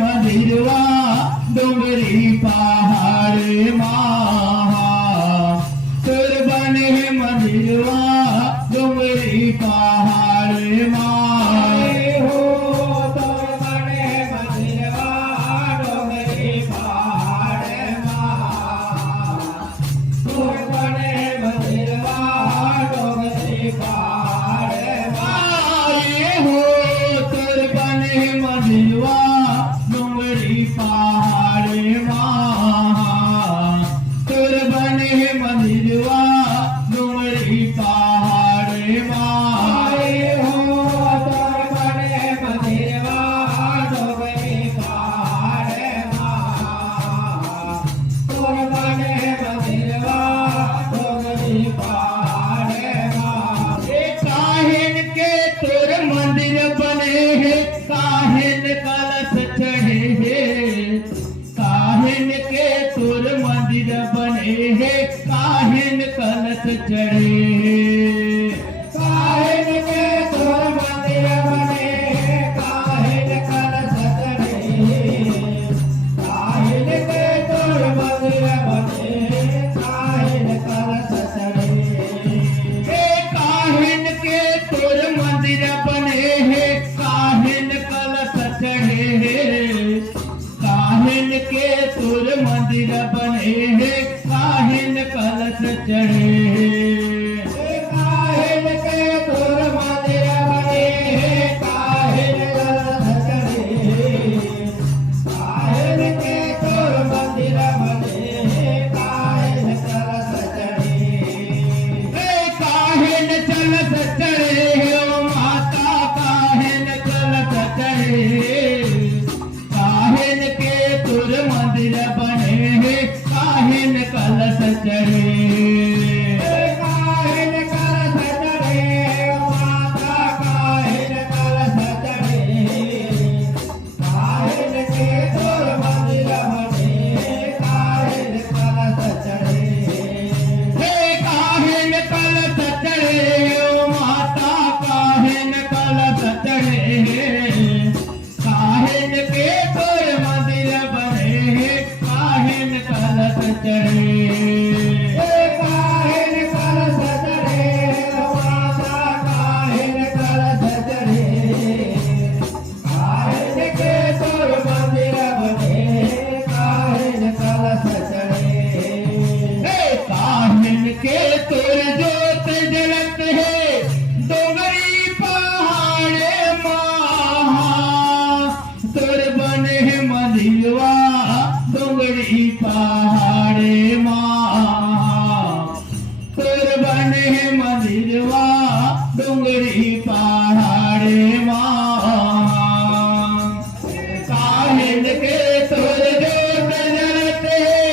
मंदिरवा डोंगरी पहाड़ महा तोर बने मंदिरवा डोंगरी पहाड़ महा हो तोर बने मंदिरवा डोंगरी पहाड़ महा तोर बने मंदिरवा डोंगरी पहाड़ महा हो तोर बने मंदिरवा डोंगरी पहाड़ महा तोर बने मंदिरवा डोंगरी पहाड़ महा हो तोर बने मंदिरवा डोंगरी पहाड़ महा तोर बने मंदिरवा डोंगरी पहाड़ महा काहिन के तोर मंदिर बने हैं काहिन कलश चढ़े हैं काहिन के तोर मंदिर बने हैं काहिन कलश चढ़े हैं काहिन के तोर मंदिर बने काहिन कलश चढ़े काहिन के तोर मंदिर बने काहिन कलश चढ़े हे काहिन के तोर मंदिर बने हैं काहिन कलश चढ़े हैं काहिन के तोर मंदिर बने हैं काहिन कलश चढ़े हैं काहिन के तोर मंदिर बने काहिन कलश चढ़े काहिन के तोर मंदिर बने काहिन कलश चढ़े हे काहिन कलश चढ़े हो माता काहिन कलश चढ़े काहिन के तोर मंदिर बने हैं काहिन कलश चढ़े काहिन कलश चढ़े माता काहिन कलश चढ़े काहिन के तोर मंदिर बने काहिन कलश चढ़े हे काहिन कलश चढ़े हो माता काहिन कलश चढ़े काहिन के तोर मंदिर बने हैं काहिन कलश चढ़े काहिन कलश चढ़े माता काहिन कलश चढ़े काहिन के तोर मंदिर बने काहिन कलश चढ़े हे काहिन के तोर जोत जलत है डोंगरी पहाड़ महा तोर बने मंदिरवा डोंगरी पहाड़ महा तोर बने मंदिरवा डोंगरी पहाड़ महा काहिन के तोर जोत जलत है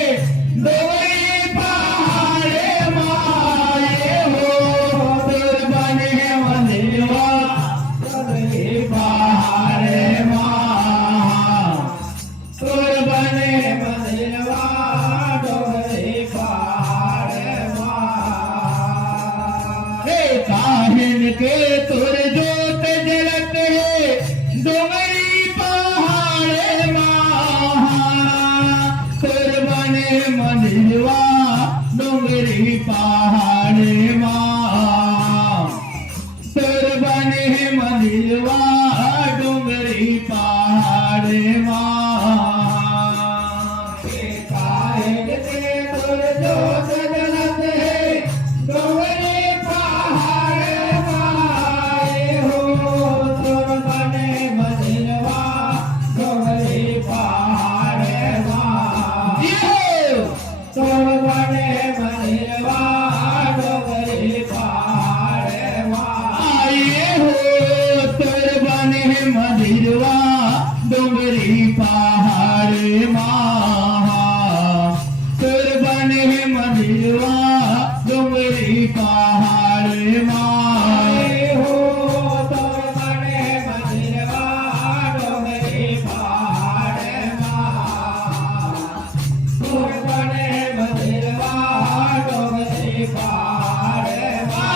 डोंगरी पहाड़ महा हो तोर बने मंदिरवा डोंगरी पहाड़ महा तोर बने मंदिरवा डोंगरी पहाड़ महा हे काहिन के तोर जोत जलत है डोंगरी पहाड़ महा तोर बने मंदिरवा डोंगरी पहाड़ महा तोर बने मंदिरवा डोंगरी पहाड़ महा काहिन के तोर जोत जलत है डोंगरी पहाड़ माए हो तोर बने मंदिरवा डोंगरी पहाड़ महा तोर बने मंदिरवा डोंगरी पहाड़ महा आइए हो तोर बने मंदिरवा डोंगरी पहाड़ महा तोर बने मंदिरवा डोंगरी पहाड़ महा हो तोर बने मंदिरवा डोंगरी पहाड़ महा तोर बने मंदिरवा डोंगरी पहाड़ महा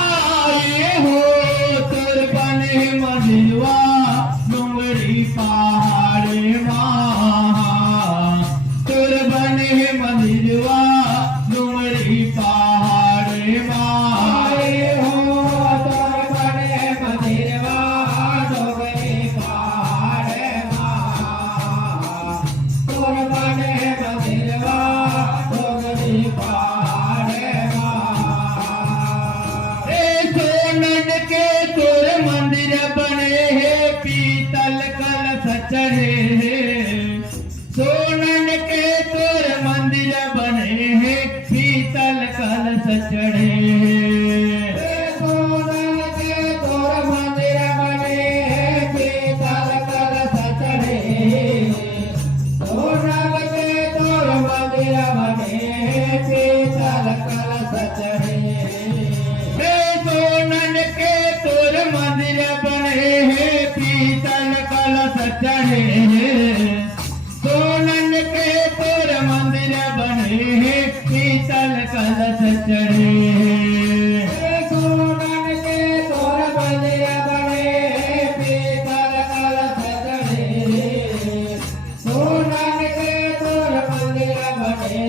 आइए हो तोर बने मंदिरवा डोंगरी कलश चढ़े सोनन के तोर मंदिर बने हैं पीतल कलश चढ़े सोनन के तोर मंदिर बने पीतल कलश चढ़े सोनन के तोर मंदिर बने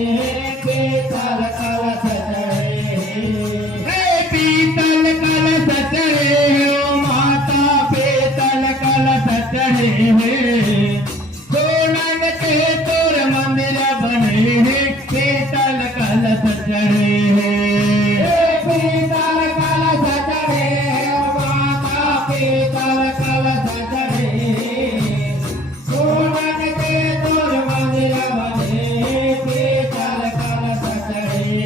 पीतल कलश चढ़े पीतल कलश चढ़े हो माता पीतल कलश चढ़े सोनन के तोर मंदिर बने हैं पीतल कलश चढ़े पीतल कलश चढ़े माता पीतल कलश चढ़े सोनन के तोर मंदिर बने पीतल कलश चढ़े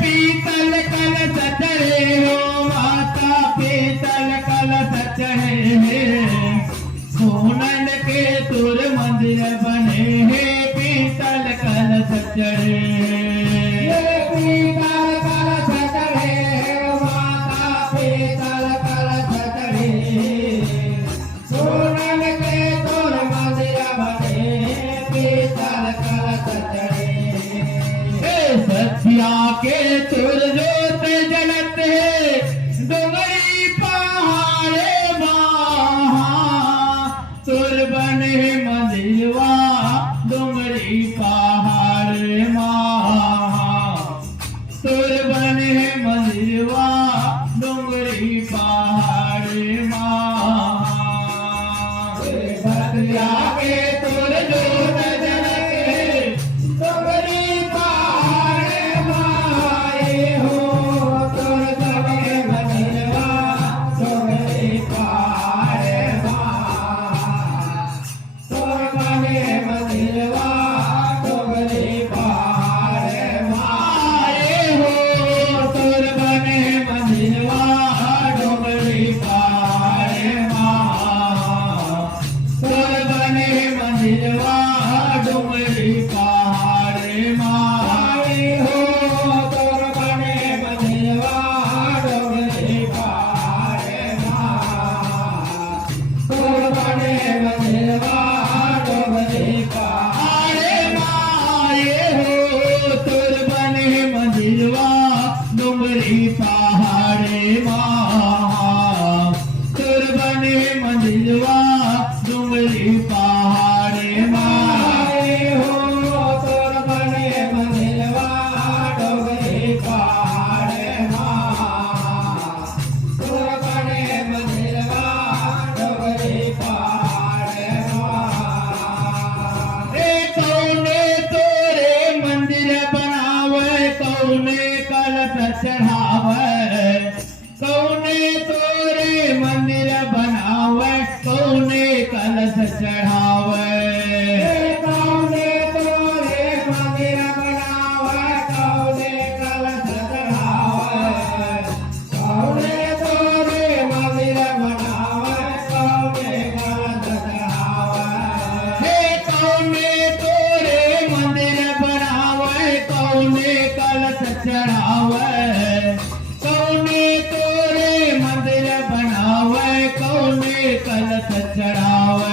पीतल कलश चढ़े हो माता पीतल कलश चढ़े सोनन के तोर मंदिर बने हैं पीतल कलश चढ़े पीतल कलश चढ़े माता पीतल कलश चढ़े सोनन के तोर मंदिर बने पीतल कलश चढ़े सत्या के तुर जोत जलत है डोंगरी पहाड़े महा तुर बने मंदिरवा डोंगरी पहाड़ महा तुर बने मंदिरवा डोंगरी पहाड़ महा सत्या के तोर जोत जलत है डोंगरी पहाड़ माए हो तोर बने मंदिरवा डोंगरी पहाड़ तोर बने मंदिरवा डोंगरी पहाड़ आए हो तुर बने मंदिरवा डोंगरी पहाड़ महा तुर बने मंदिरवा डोंगरी पहाड़ महा आए हो तोर बने मंदिरवा डोंगरी पहाड़ तोर बने मंदिरवा डोंगरी पहाड़ आए हो तुर बने मंदिरवा डोंगरी पहाड़ महा तुर बने मंदिरवा डोंगरी पहाड़ महा आए हो तोर बने मंदिरवा डोंगरी पहाड़ तोर बने मंदिरवा डोंगरी पहाड़ कौने तोरे मंदिर बनावे कौने कलश चढ़ावे कौने तोरे मंदिर बनावे कौने कलश चढ़ावे कौने तोरे मंदिर बनावे कौने कलश चढ़ावे कौने तोरे मंदिर बनावे कौने कलश चढ़ावे कौने तोरे मंदिर बनावे कौने कलश चढ़ावे कौने तोरे मंदिर बनावे कौने कलश चढ़ावे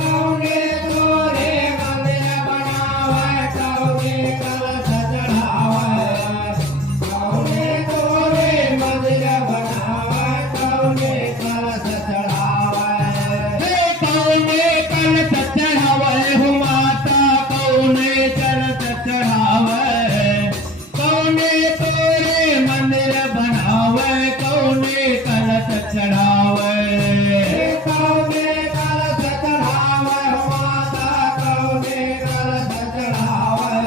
कौने तोरे मंदिर बनावे कौने कलश चढ़ावे कौने तोरे मंदिर बनावे कौने कलश चढ़ावे कौने कलश चढ़ावे हो माता कौने कलश चढ़ावे कौने तोरे मंदिर बनावे कौने कलश चढ़ावे कौने कलश चढ़ावे माता कौने कलश चढ़ावे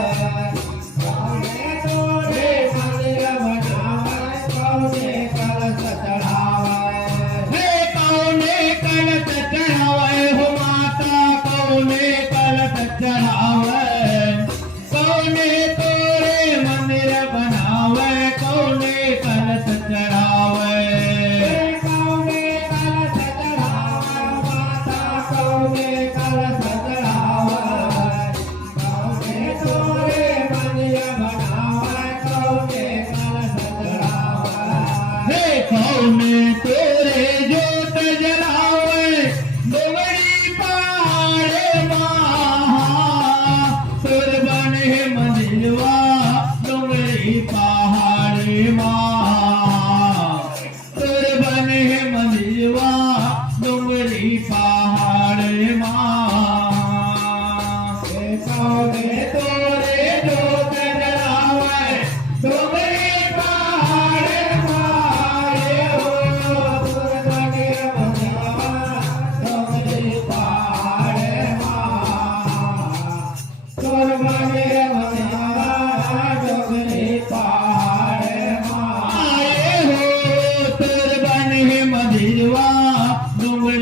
कौने तोरे मंदिर बनावे कौने कलश चढ़ावे कौने कलश चढ़ावे हो माता कौने कलश चढ़ावे कौने तोरे मंदिर बनावे कौने कलश चढ़ावे कौने कलश चढ़ावे माता कौने कलश चढ़ावे कौने तोरे मंदिर बनावे कौने कलश चढ़ावे कौने तोरे जोत जलावे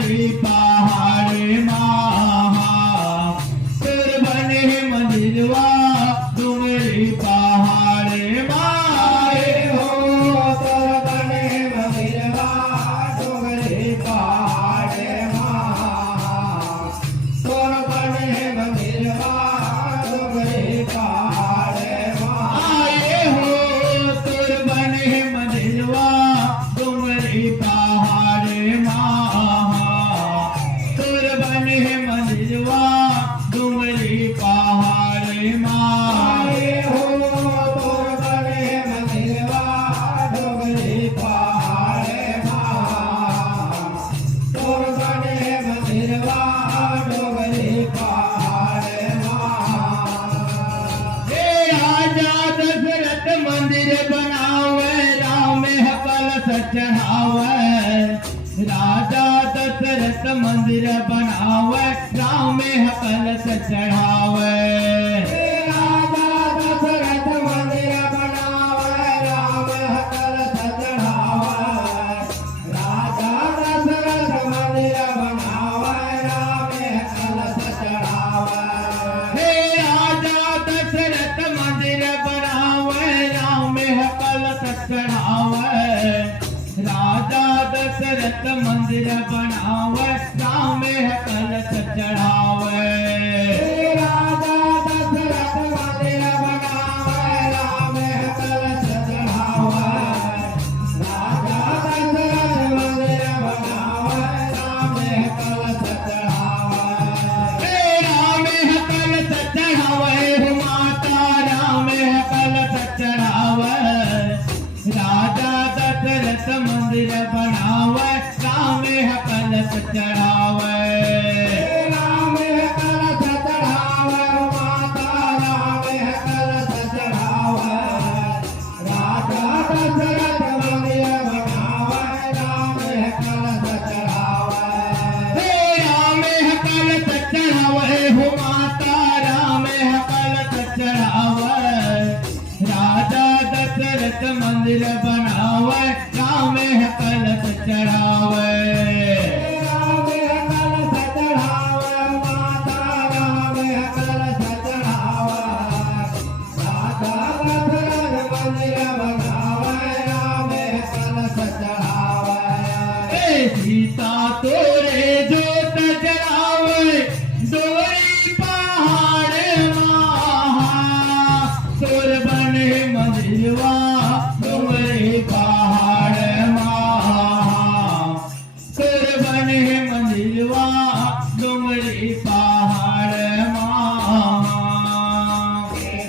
डोंगरी पहाड़ महा तोर बने मंदिरवा डोंगरी पहाड़ माए हो तोर बने मंदिरवा डोंगरी पहाड़ महा तोर बने मंदिरवा डोंगरी पहाड़ महा आए हो तोर बने मंदिरवा डोंगरी पहाड़ महा तोर बने मंदिरवा डोंगरी पहाड़ महा आए हो तोर बने मंदिरवा डोंगरी पहाड़ महा तोर बने मंदिरवा डोंगरी पहाड़ महा हे राजा दशरथ मंदिर बनावे राम कलश चढ़ावे राजा दशरथ मंदिर बनावे राम कलश चढ़ावे राजा दशरथ मंदिर बनावे राम कलश चढ़ावे राजा दशरथ मंदिर बनावे राम कलश चढ़ावे हे राजा दशरथ मंदिर बनावे राम कलश चढ़ावे राजा दशरथ मंदिर बनावे राम कलश चढ़ावे राजा दशरथ मंदिर बनावे राम कलश चढ़ावे राजा दशरथ मंदिर बनावे राम कलश चढ़ावे हे राम कलश चढ़ावे हो माता राम कलश चढ़ावे राजा दशरथ मंदिर बनावे राम कलश चढ़ावे राम कलश चढ़ावे माता राम कलश चढ़ावे राजा दशरथ मंदिर बनावे राम कलश चढ़ावे हे राम कलश चढ़ावे हो माता राम कलश चढ़ावे राजा दशरथ मंदिर बनावे राम कलश चढ़ावे राम कलश चढ़ावे माता राम कलश चढ़ावे राजा दशरथ मंदिर बनावे राम कलश चढ़ावे हे सीता तोरे जोत जलावे डोरी पहाड़ महा तोर बने मंदिरवा डोरी पहाड़ महा तोर बने मंदिरवा डोरी पहाड़ महा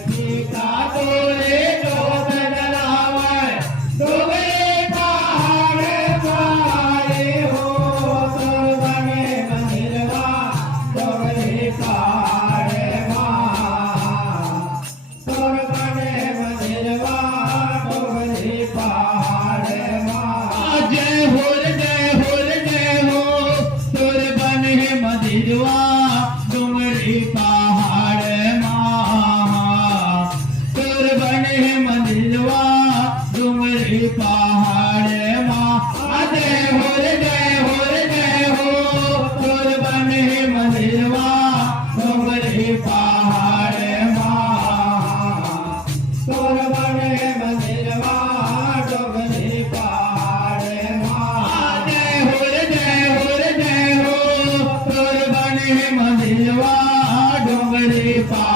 सीता तोरे जोत जलावे डोगरे पहाड़ पहाड़े हो तोर बने मंदिरवा डोगरे पहाड़ महा तोर बने मंदिरवा डोगरे पहाड़ महा जय हो तोर बने मंदिरवा डोंगरी पहाड़ महा तोर बने मंदिरवा डोंगरी पहाड़ महा जय हो तोर बने मंदिरवा डोंगरी पहाड़ महा तोर बने मंदिरवा डोगरे पहाड़ महा जय हो तोर बने मंदिरवा डोंगरी पहाड़